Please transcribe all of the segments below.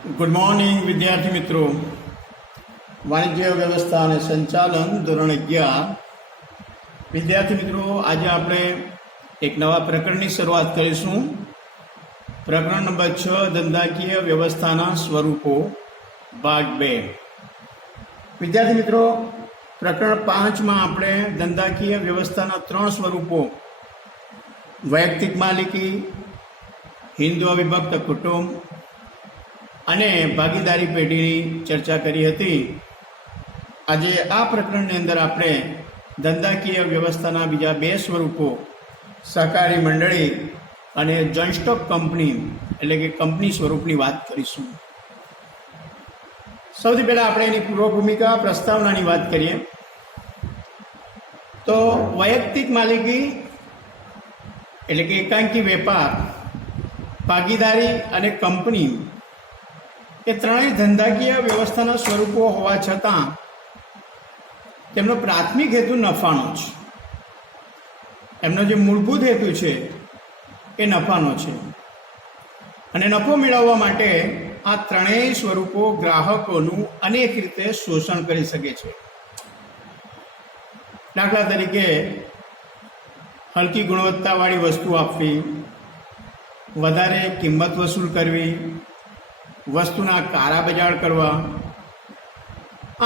Good morning વિદ્યાર્થી મિત્રો. વાણિજ્ય વ્યવસ્થા અને સંચાલન ધોરણ 11. વિદ્યાર્થી મિત્રો, આજે આપણે એક નવા પ્રકરણની શરૂઆત કરીશું. પ્રકરણ નંબર 6, ધંધાકીય વ્યવસ્થાના સ્વરૂપો, ભાગ 2. વિદ્યાર્થી મિત્રો, પ્રકરણ 5માં આપણે ધંધાકીય વ્યવસ્થાના 3 સ્વરૂપો, વૈયક્તિક માલિકી, હિન્દુ અવિભક્ત કુટુંબ અને ભાગીદારી પેઢીની ચર્ચા કરી હતી. આજે આ પ્રકરણની અંદર આપણે ધંધાકીય વ્યવસ્થાના બીજા 2 સ્વરૂપો, સહકારી મંડળી અને જોઈન્ટ સ્ટોક કંપની એટલે કે કંપની સ્વરૂપની વાત કરીશું. સૌથી પહેલાં આપણે એની પૂર્વ ભૂમિકા પ્રસ્તાવનાની વાત કરીએ તો વૈયક્તિક માલિકી એટલે કે એકાંકી વેપાર, ભાગીદારી અને કંપની એ ત્રણેય ધંધાકીય વ્યવસ્થાના સ્વરૂપો હોવા છતાં તેમનો પ્રાથમિક હેતુ નફાનો છે. એમનો જે મૂળભૂત હેતુ છે એ નફાનો છે અને નફો મેળવવા માટે આ ત્રણેય સ્વરૂપો ગ્રાહકોનું અનેક રીતે શોષણ કરી શકે છે. દાખલા તરીકે હલકી ગુણવત્તાવાળી વસ્તુ આપવી, વધારે કિંમત વસૂલ કરવી, વસ્તુના કાળાબજાર કરવા,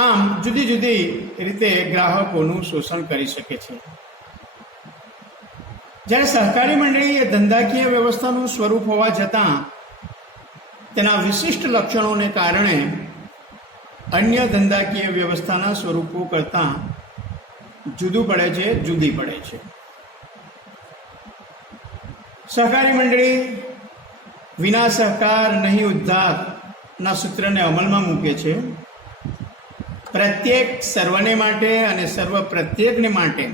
આમ જુદી જુદી રીતે ગ્રાહકોનું શોષણ કરી શકે છે. જ્યારે સહકારી મંડળી એ ધંધાકીય વ્યવસ્થાનું સ્વરૂપ હોવા છતાં તેના વિશિષ્ટ લક્ષણોને કારણે અન્ય ધંધાકીય વ્યવસ્થાના સ્વરૂપો કરતાં જુદી પડે છે. સહકારી મંડળી વિના સહકાર નહીં ઉદ્ધારના સૂત્રને અમલમાં મૂકે છે. પ્રત્યેક સર્વને માટે અને સર્વ પ્રત્યેકને માટે,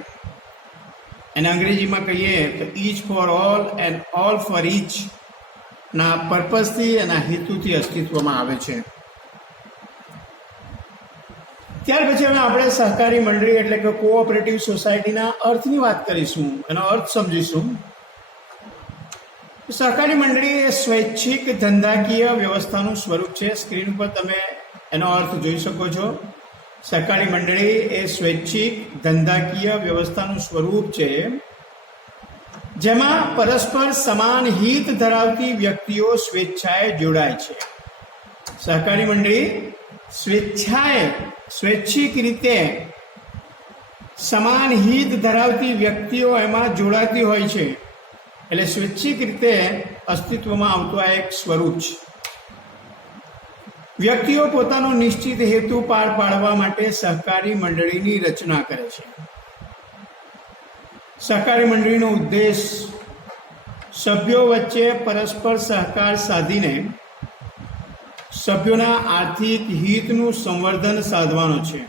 એને અંગ્રેજીમાં કહીએ તો each for all and all for each ના પર્પઝથી એના હેતુથી અસ્તિત્વમાં આવે છે. ત્યાર પછી હવે આપણે સહકારી મંડળી એટલે કે કોઓપરેટિવ સોસાયટીના અર્થની વાત કરીશું, એનો અર્થ સમજીશું. સહકારી મંડળી એ સ્વૈચ્છિક ધંધાકીય વ્યવસ્થાનું સ્વરૂપ છે. સ્ક્રીન ઉપર તમે એનો અર્થ જોઈ શકો છો. સહકારી મંડળી એ સ્વૈચ્છિક ધંધાકીય વ્યવસ્થાનું સ્વરૂપ છે જેમાં પરસ્પર સમાન હિત ધરાવતી વ્યક્તિઓ સ્વેચ્છાએ જોડાય છે. સહકારી મંડળી સ્વૈચ્છિક રીતે સમાન હિત ધરાવતી વ્યક્તિઓ એમાં જોડાતી હોય છે. એટલે સ્વૈચ્છિક રીતે અસ્તિત્વમાં આવતું આ એક સ્વરૂપ છે. વ્યક્તિઓ પોતાનો નિશ્ચિત હેતુ પાર પાડવા માટે સહકારી મંડળીની રચના કરે છે. સહકારી મંડળીનો ઉદ્દેશ સભ્યો વચ્ચે પરસ્પર સહકાર સાધીને સભ્યોના આર્થિક હિતનું સંવર્ધન સાધવાનો છે.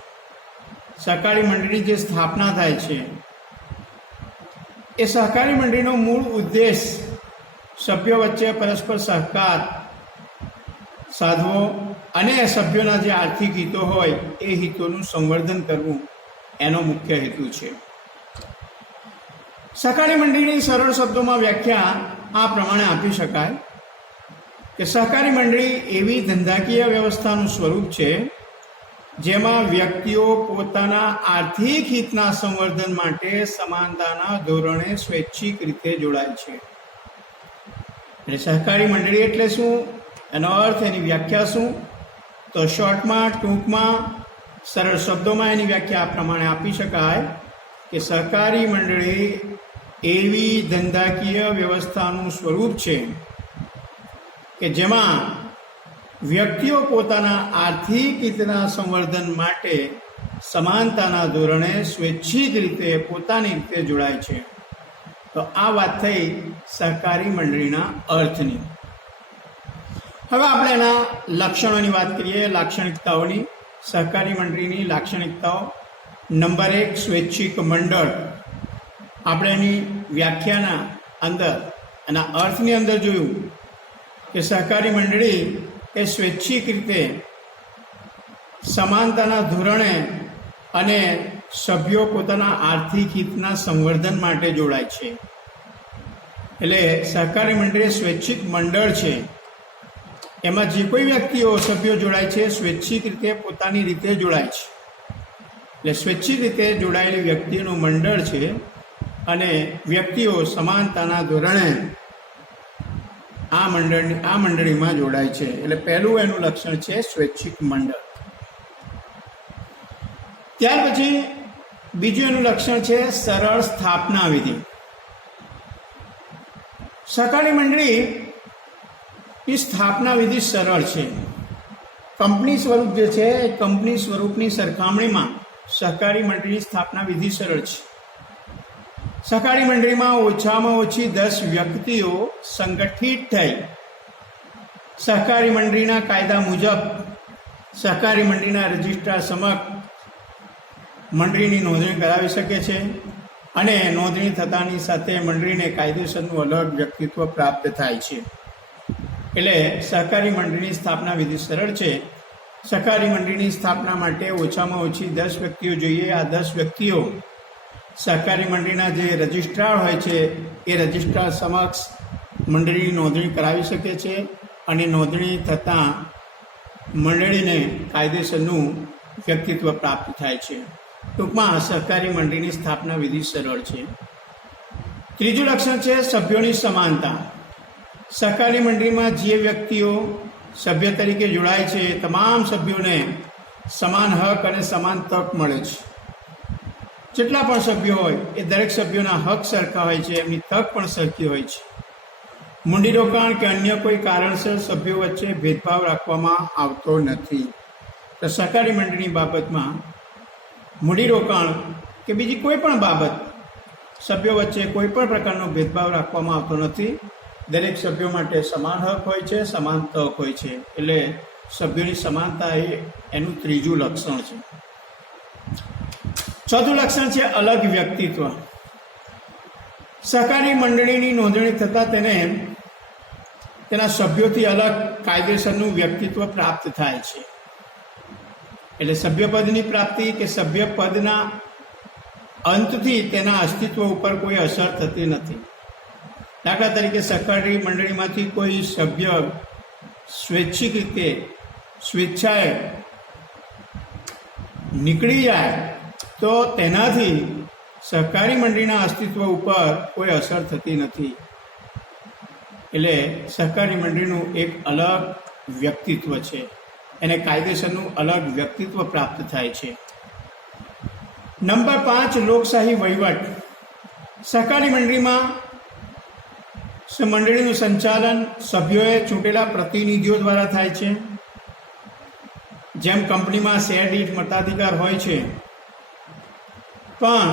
સહકારી મંડળીની જે સ્થાપના થાય છે એ સહકારી મંડળીનો મૂળ ઉદ્દેશ સભ્યો વચ્ચે પરસ્પર સહકાર સાધવો અને સભ્યોના જે આર્થિક હિતો હોય એ હિતોનું સંવર્ધન કરવું એનો મુખ્ય હેતુ છે. સહકારી મંડળીની સરળ શબ્દોમાં વ્યાખ્યા આ પ્રમાણે આપી શકાય કે સહકારી મંડળી એવી ધંધાકીય વ્યવસ્થાનું સ્વરૂપ છે જેમાં વ્યક્તિઓ પોતાના આર્થિક હિતના સંવર્ધન માટે સમાનતાના ધોરણે સ્વૈચ્છિક રીતે જોડાય છે. એટલે સહકારી મંડળી એટલે શું, એનો અર્થ, એની વ્યાખ્યા શું, તો શોર્ટમાં, ટૂંકમાં, સરળ શબ્દોમાં એની વ્યાખ્યા આ પ્રમાણે આપી શકાય કે સહકારી મંડળી એવી ધંધાકીય વ્યવસ્થાનું સ્વરૂપ છે કે જેમાં વ્યક્તિઓ પોતાના આર્થિક હિતના સંવર્ધન માટે સમાનતાના ધોરણે સ્વૈચ્છિક રીતે પોતાની રીતે જોડાય છે. તો આ વાત થઈ સહકારી મંડળીના અર્થની. હવે આપણે એના લક્ષણોની વાત કરીએ, લાક્ષણિકતાઓની. સહકારી મંડળીની લાક્ષણિકતાઓ. નંબર 1, સ્વૈચ્છિક મંડળ. આપણે એની વ્યાખ્યાના અંદર, એના અર્થની અંદર જોયું કે સહકારી મંડળી એ સ્વૈચ્છિક રીતે સમાનતાના ધોરણે અને સભ્યો પોતાના આર્થિક હિતના સંવર્ધન માટે જોડાય છે. એટલે સહકારી મંડળી સ્વૈચ્છિક મંડળ છે એમાં જે કોઈ વ્યક્તિઓ સભ્યો જોડાય છે સ્વૈચ્છિક રીતે પોતાની રીતે જોડાય છે. એટલે સ્વૈચ્છિક રીતે જોડાયેલી વ્યક્તિનું મંડળ છે અને વ્યક્તિઓ સમાનતાના ધોરણે આ મંડળીમાં જોડાય છે. એટલે પહેલું એનું લક્ષણ છે સ્વૈચ્છિક મંડળ. ત્યાર પછી બીજું એનું લક્ષણ છે સરળ સ્થાપના વિધિ. સહકારી મંડળીની સ્થાપના વિધિ સરળ છે. કંપની સ્વરૂપ જે છે એ કંપની સ્વરૂપની સરખામણીમાં સહકારી મંડળીની સ્થાપના વિધિ સરળ છે. સહકારી મંડળીમાં ઓછામાં ઓછી 10 વ્યક્તિઓ સંગઠિત થઈ સહકારી મંડળીના કાયદા મુજબ સહકારી મંડળીના રજિસ્ટ્રાર સમક્ષ મંડળીની નોંધણી કરાવી શકે છે અને નોંધણી થતાની સાથે મંડળીને કાયદેસરનું અલગ વ્યક્તિત્વ પ્રાપ્ત થાય છે. એટલે સહકારી મંડળીની સ્થાપના વિધિ સરળ છે. સહકારી મંડળીની સ્થાપના માટે ઓછામાં ઓછી 10 વ્યક્તિઓ જોઈએ. આ 10 વ્યક્તિઓ સહકારી મંડળીના જે રજિસ્ટ્રાર હોય છે એ રજિસ્ટ્રાર સમક્ષ મંડળીની નોંધણી કરાવી શકે છે અને નોંધણી થતાં મંડળીને કાયદેસરનું વ્યક્તિત્વ પ્રાપ્ત થાય છે. ટૂંકમાં સહકારી મંડળીની સ્થાપના વિધિ સરળ છે. ત્રીજું લક્ષણ છે સભ્યોની સમાનતા. સહકારી મંડળીમાં જે વ્યક્તિઓ સભ્ય તરીકે જોડાય છે તમામ સભ્યોને સમાન હક અને સમાન તક મળે છે. જેટલા પણ સભ્યો હોય એ દરેક સભ્યોના હક સરખા હોય છે, એમની તક પણ સરખી હોય છે. મૂડીરોકાણ કે અન્ય કોઈ કારણસર સભ્યો વચ્ચે ભેદભાવ રાખવામાં આવતો નથી. તો સહકારી મંડળીની બાબતમાં મૂડીરોકાણ કે બીજી કોઈ પણ બાબત સભ્યો વચ્ચે કોઈ પણ પ્રકારનો ભેદભાવ રાખવામાં આવતો નથી. દરેક સભ્યો માટે સમાન હક હોય છે, સમાન તક હોય છે. એટલે સભ્યોની સમાનતા એ એનું ત્રીજું લક્ષણ છે. ચોથું લક્ષણ છે અલગ વ્યક્તિત્વ. સહકારી મંડળીની નોંધણી થતાં તેને તેના સભ્યોથી અલગ કાયદેસરનું વ્યક્તિત્વ પ્રાપ્ત થાય છે. એટલે સભ્યપદની પ્રાપ્તિ કે સભ્યપદના અંતથી તેના અસ્તિત્વ ઉપર કોઈ અસર થતી નથી. દાખલા તરીકે સહકારી મંડળીમાંથી કોઈ સભ્ય સ્વૈચ્છિક રીતે સ્વેચ્છાએ નીકળી જાય તો તેનાથી સહકારી મંડળીના અસ્તિત્વ ઉપર કોઈ અસર થતી નથી. એટલે સહકારી મંડળીનું એક અલગ વ્યક્તિત્વ છે, એને કાયદેસરનું અલગ વ્યક્તિત્વ પ્રાપ્ત થાય છે. નંબર 5 લોકશાહી વહીવટ. સહકારી મંડળીમાં મંડળીનું સંચાલન સભ્યોએ ચૂંટેલા પ્રતિનિધિઓ દ્વારા થાય છે. જેમ કંપનીમાં શેર દીઠ મતાધિકાર હોય છે, પણ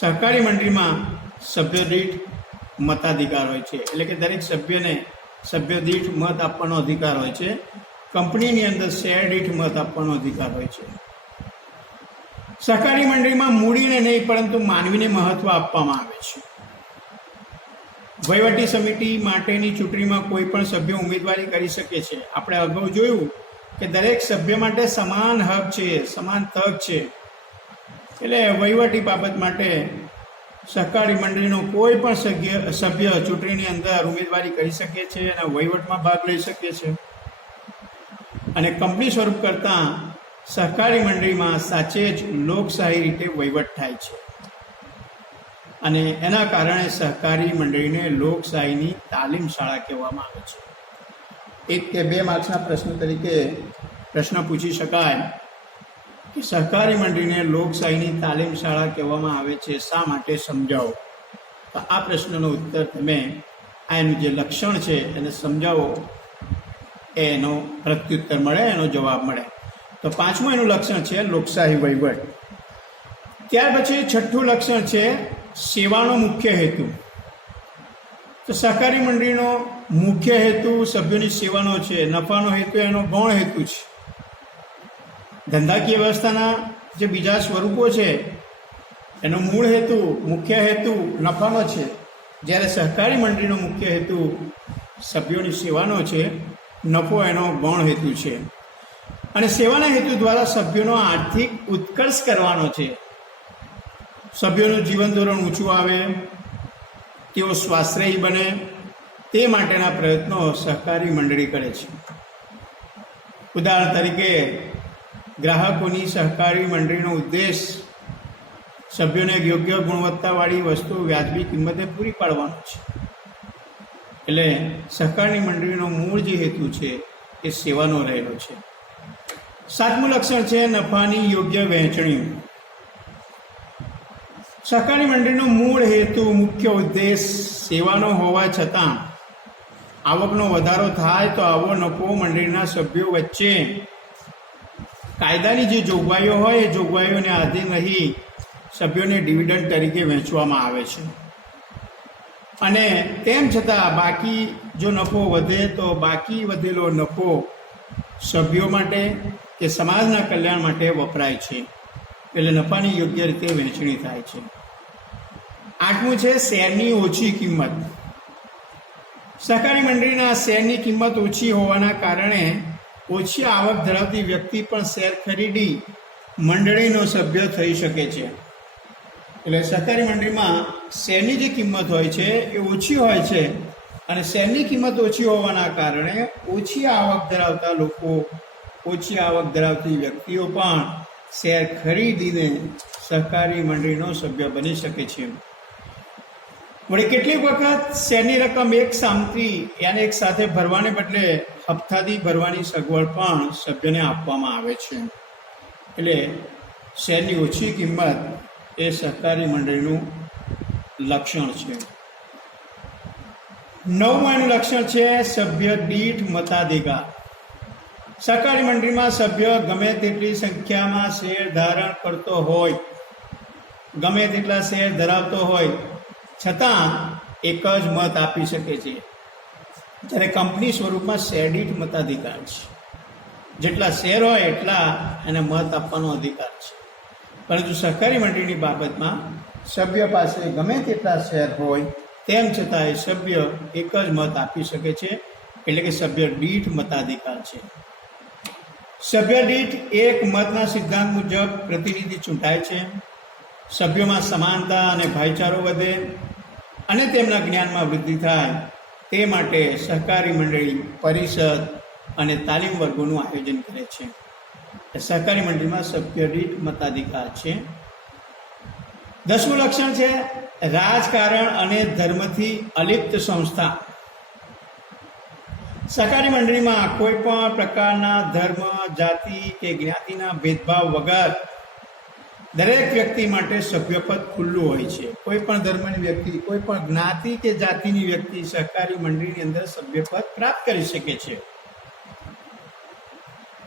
સહકારી મંડળીમાં સભ્ય દીઠ મતાધિકાર હોય છે. એટલે કે દરેક સભ્યને સભ્ય દીઠ મત આપવાનો અધિકાર હોય છે. કંપનીની અંદર શેર દીઠ મત આપવાનો અધિકાર હોય છે. સહકારી મંડળીમાં મૂડીને નહીં પરંતુ માનવીને મહત્વ આપવામાં આવે છે. વહીવટી સમિતિ માટેની ચૂંટણીમાં કોઈ પણ સભ્ય ઉમેદવારી કરી શકે છે. આપણે અગાઉ જોયું કે દરેક સભ્ય માટે સમાન હક છે, સમાન તક છે. એટલે વહીવટી બાબત માટે સહકારી મંડળીનો કોઈ પણ સભ્ય ચૂંટણીની અંદર ઉમેદવારી કરી શકે છે અને વહીવટમાં ભાગ લઈ શકે છે. અને કંપની સ્વરૂપ કરતાં સહકારી મંડળીમાં સાચે જ લોકશાહી રીતે વહીવટ થાય છે અને એના કારણે સહકારી મંડળીને લોકશાહીની તાલીમ શાળા કહેવામાં આવે છે. 1 કે 2 માર્ક્સના પ્રશ્ન તરીકે પ્રશ્ન પૂછી શકાય કે સહકારી મંડળીને લોકશાહીની તાલીમ શાળા કહેવામાં આવે છે, શા માટે સમજાવો. તો આ પ્રશ્નનો ઉત્તર તમે આ એનું જે લક્ષણ છે એને સમજાવો, એનો પ્રત્યુત્તર મળે, એનો જવાબ મળે. તો 5મું એનું લક્ષણ છે લોકશાહી વહીવટ. ત્યાર પછી 6થું લક્ષણ છે સેવાનો મુખ્ય હેતુ. તો સહકારી મંડળીનો મુખ્ય હેતુ સભ્યોની સેવાનો છે. નફાનો હેતુ એનો ગૌણ હેતુ છે. ધંધાકીય વ્યવસ્થાના જે બીજા સ્વરૂપો છે એનો મૂળ હેતુ, મુખ્ય હેતુ નફાનો છે, જ્યારે સહકારી મંડળીનો મુખ્ય હેતુ સભ્યોની સેવાનો છે, નફો એનો ગૌણ હેતુ છે. અને સેવાના હેતુ દ્વારા સભ્યોનો આર્થિક ઉત્કર્ષ કરવાનો છે. સભ્યોનું જીવન ધોરણ ઊંચું આવે, તેઓ સ્વાશ્રયી બને, તે માટેના પ્રયત્નો સહકારી મંડળી કરે છે. ઉદાહરણ તરીકે ગ્રાહકોની સહકારી મંડળીનો ઉદ્દેશ સભ્યોને યોગ્ય ગુણવત્તાવાળી વસ્તુ વ્યાજબી કિંમતે પૂરી પાડવાનો છે. એટલે સહકારની મંડળીનો મૂળ જે હેતુ છે એ સેવાનો રહેલો છે. 7મું લક્ષણ છે નફાની યોગ્ય વહેંચણી. સહકારી મંડળીનો મૂળ હેતુ, મુખ્ય ઉદ્દેશ સેવાનો હોવા છતાં આવકનો વધારો થાય તો આવો નફો મંડળીના સભ્યો વચ્ચે કાયદાની જે જોગવાઈઓ હોય એ જોગવાઈઓને આધીન રહી સભ્યોને ડિવિડન્ડ તરીકે વહેંચવામાં આવે છે. અને તેમ છતાં બાકી જો નફો વધે તો બાકી વધેલો નફો સભ્યો માટે કે સમાજના કલ્યાણ માટે વપરાય છે. એટલે નફાની યોગ્ય રીતે વહેંચણી થાય છે. 8મું છે શેરની ઓછી કિંમત. સહકારી મંડળીના શેરની કિંમત ઓછી હોવાના કારણે ઓછી આવક ધરાવતી વ્યક્તિ પણ શેર ખરીદી મંડળીનો સભ્ય થઈ શકે છે. એટલે સહકારી મંડળીમાં શેરની જે કિંમત હોય છે એ ઓછી હોય છે અને શેરની કિંમત ઓછી હોવાના કારણે ઓછી આવક ધરાવતા લોકો, ઓછી આવક ધરાવતી વ્યક્તિઓ પણ શેર ખરીદીને સહકારી મંડળીનો સભ્ય બની શકે છે. વળી કેટલીક વખત શેરની રકમ એક સામથી યાને એક સાથે ભરવાને બદલે હપ્તાથી ભરવાની સગવડ પણ સભ્યને આપવામાં આવે છે. એટલે શેરની ઓછી કિંમત એ સહકારી મંડળીનું લક્ષણ છે. 9મું લક્ષણ છે સભ્ય દીઠ મતાધિકાર. સહકારી મંડળીમાં સભ્ય ગમે તેટલી સંખ્યામાં શેર ધારણ કરતો હોય, ગમે તેટલા શેર ધરાવતો હોય છતાં એક જ મત આપી શકે છે. જ્યારે કંપની સ્વરૂપમાં શેર દીઠ મતાધિકાર છે. જેટલા શેર હોય એટલા એને મત આપવાનો અધિકાર છે. પરંતુ સહકારી મંડળીની બાબતમાં સભ્ય પાસે ગમે તેટલા શેર હોય તેમ છતાં એ સભ્ય એક જ મત આપી શકે છે. એટલે કે સભ્ય દીઠ મતાધિકાર છે. સભ્ય દીઠ એક મતના સિદ્ધાંત મુજબ પ્રતિનિધિ ચૂંટાય છે. સભ્યોમાં સમાનતા અને ભાઈચારો વધે અને તેમના જ્ઞાનમાં વૃદ્ધિ થાય તે માટે સહકારી મંડળી પરિષદ અને તાલીમ વર્ગોનું આયોજન કરે છે. સહકારી મંડળીમાં સભ્ય દીઠ મતાધિકાર છે. 10મું લક્ષણ છે રાજકારણ અને ધર્મથી અલિપ્ત સંસ્થા. સહકારી મંડળીમાં કોઈ પણ પ્રકારના ધર્મ, જાતિ કે જ્ઞાતિના ભેદભાવ વગર દરેક વ્યક્તિ માટે સભ્યપદ ખુલ્લું હોય છે. કોઈ પણ ધર્મની વ્યક્તિ, કોઈ પણ જ્ઞાતિ કે જાતિની વ્યક્તિ સહકારી મંડળીની અંદર સભ્યપદ પ્રાપ્ત કરી શકે છે.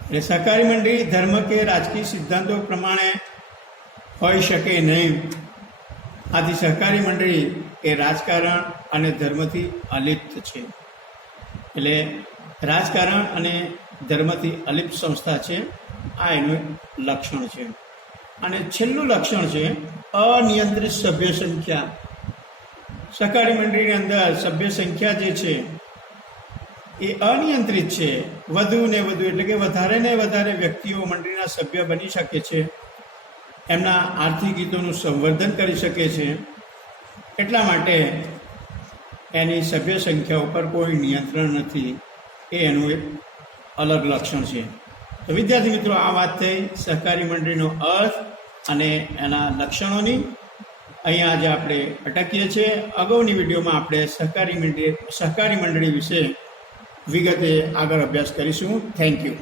એટલે સહકારી મંડળી ધર્મ કે રાજકીય સિદ્ધાંતો પ્રમાણે હોઈ શકે નહીં. આથી સહકારી મંડળી એ રાજકારણ અને ધર્મથી અલિપ્ત છે. એટલે રાજકારણ અને ધર્મથી અલિપ્ત સંસ્થા છે. આ એનું લક્ષણ છે. અને છેલ્લું લક્ષણ છે અનિયંત્રિત સભ્ય સંખ્યા. સહકારી મંડળીની અંદર સભ્ય સંખ્યા જે છે એ અનિયંત્રિત છે. વધુ ને વધુ એટલે કે વધારે ને વધારે વ્યક્તિઓ મંડળીના સભ્ય બની શકે છે. એમના આર્થિક હિતોનું સંવર્ધન કરી શકે છે. એટલા માટે એની સભ્ય સંખ્યા ઉપર કોઈ નિયંત્રણ નથી. એ એનું એક અલગ લક્ષણ છે. તો વિદ્યાર્થી મિત્રો, આ વાત થઈ સહકારી મંડળીનો અર્થ અને એના લક્ષણોની. અહીંયા આજે આપણે અટકીએ છીએ. અગાઉની વિડીયોમાં આપણે સહકારી મંડળી વિશે વિગતે આગળ અભ્યાસ કરીશું. Thank you.